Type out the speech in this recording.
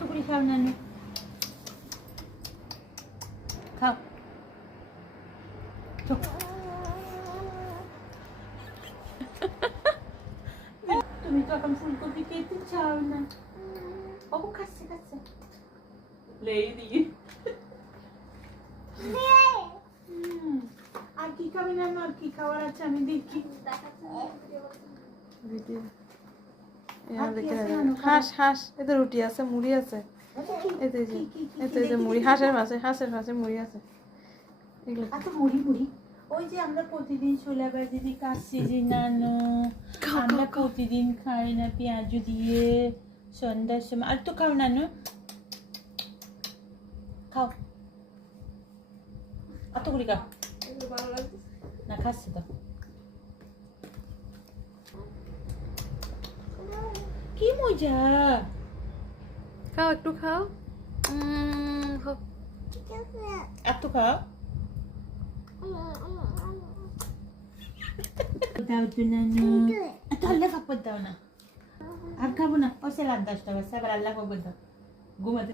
এত করে খাও নানু, খাও। তুমি তো এখন ফুলকপি খেতে চাও না। ও খাচ্ছে খাচ্ছে, লেই দিয়ে। আর কি খাবি না, আর কি খাওয়ার আছে আমি দেখি। হাঁস হাঁস, এতে রুটি আছে, মুড়ি আছে, এতে যে এতে যে মুড়ি, হাঁসের মাছে মুড়ি আছে এগুলো। আচ্ছা মুড়ি মুড়ি, ওই যে আমরা প্রতিদিন ছোলা ভাজি দিয়ে কাচ্ছি যে নানু, আমরা প্রতিদিন খাই না পেঁয়াজু দিয়ে সন্ধ্যার সময়। আর তো খাও নানু, খাও, এত করে খাও না, খাচ্ছে তো। কি মজা, খাও একটু খাও। এত খাও। দাও তো নানু, এত আল্লাহ আকবার দাও না, আর খাবো না। ওই সে রাত 10টা বাজছে, আবার আল্লাহ আকবার দাও, ঘুমাতে।